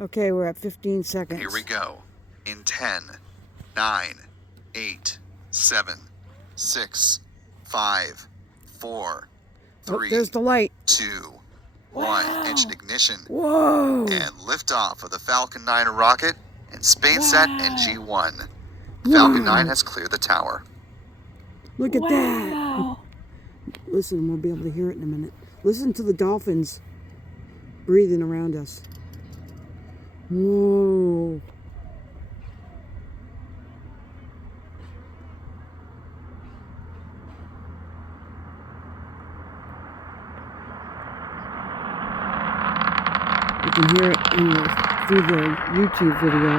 Okay, we're at 15 seconds. Here we go. In 10, 9, 8, 7, 6, 5, 4, 3, there's the light. 2, 1. Engine ignition. Whoa! And liftoff of the Falcon 9 rocket and SpainSat NG-1. Falcon 9 has cleared the tower. Look at that! Listen, we'll be able to hear it in a minute. Listen to the dolphins breathing around us. Whoa! You can hear it through the YouTube video.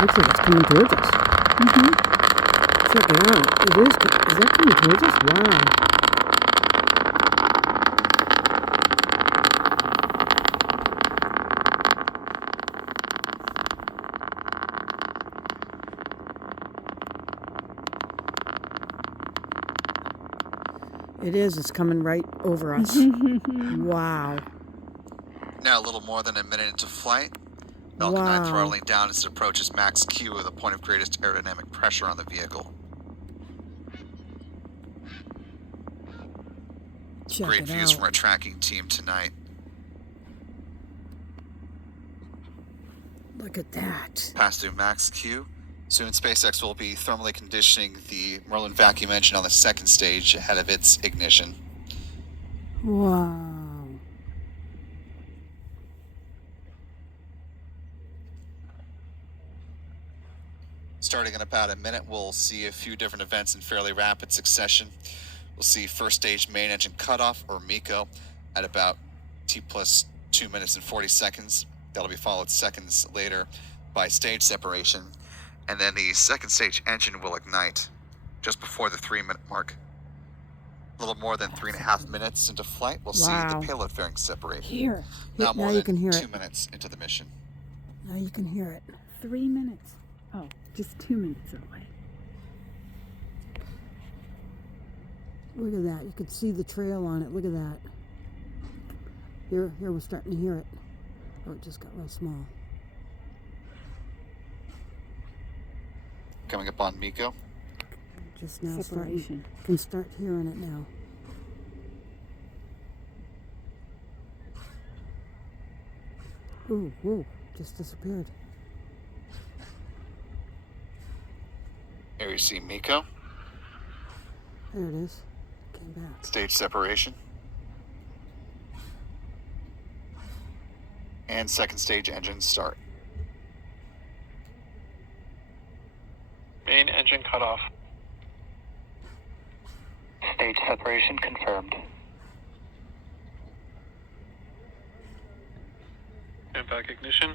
Looks like it's coming towards us. Check it out. It is. Is that coming towards us? Wow. It is. It's coming right over us. Wow. Now a little more than a minute into flight. Falcon 9 throttling down as it approaches max Q at the point of greatest aerodynamic pressure on the vehicle. Great views from our tracking team tonight. Look at that. Pass through max Q. Soon SpaceX will be thermally conditioning the Merlin vacuum engine on the second stage ahead of its ignition. Wow. Starting in about a minute, we'll see a few different events in fairly rapid succession. We'll see first stage main engine cutoff, or MECO, at about T plus 2 minutes and 40 seconds. That'll be followed seconds later by stage separation. And then the second stage engine will ignite just before the 3-minute mark. A little more than 3.5 minutes into flight, we'll see the payload fairing separate. Here. Now more you can hear 2 minutes into the mission. Now you can hear it. 3 minutes. Oh, just 2 minutes away. Look at that. You can see the trail on it. Look at that. Here we're starting to hear it. Oh, it just got real small. Coming up on MECO. Just now Separation. Can start hearing it now. Ooh, whoa, just disappeared. Here you see MECO. There it is. Came back. Stage separation. And second stage engine start. Main engine cutoff. Stage separation confirmed. Impact ignition.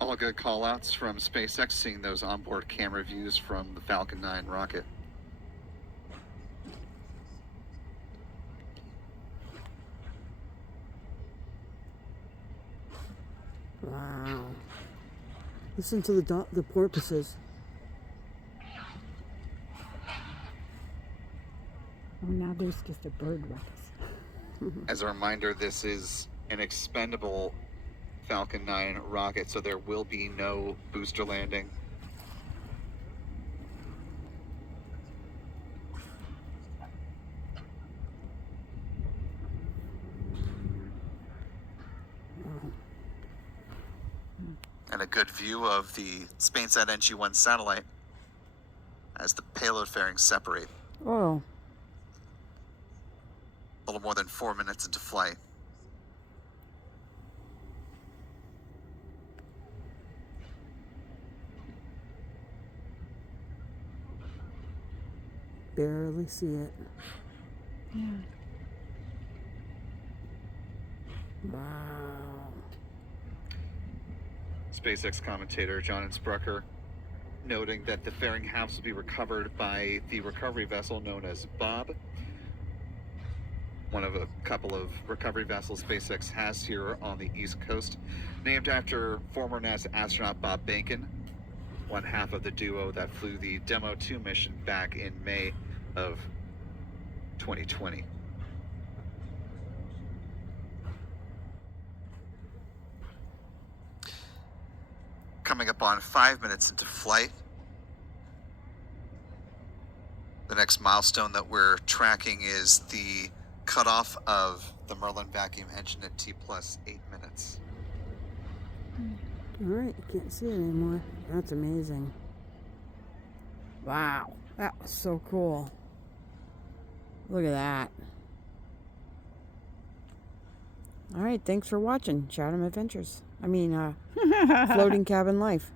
All good callouts from SpaceX, seeing those onboard camera views from the Falcon 9 rocket. Wow. Listen to the porpoises. Oh, now there's just a bird ruckus. As a reminder, this is an expendable Falcon 9 rocket, so there will be no booster landing. And a good view of the SpainSat NG-1 satellite as the payload fairings separate. Oh. A little more than 4 minutes into flight. Barely see it. Yeah. Wow. SpaceX commentator John Insprucker noting that the fairing halves will be recovered by the recovery vessel known as Bob, one of a couple of recovery vessels SpaceX has here on the East Coast, named after former NASA astronaut Bob Behnken, one half of the duo that flew the Demo 2 mission back in May of 2020. Coming up on 5 minutes into flight. The next milestone that we're tracking is the cutoff of the Merlin vacuum engine at T plus 8 minutes. All right, you can't see it anymore. That's amazing. Wow, that was so cool. Look at that. All right, thanks for watching Chatham Adventures. Floating Cabin Life.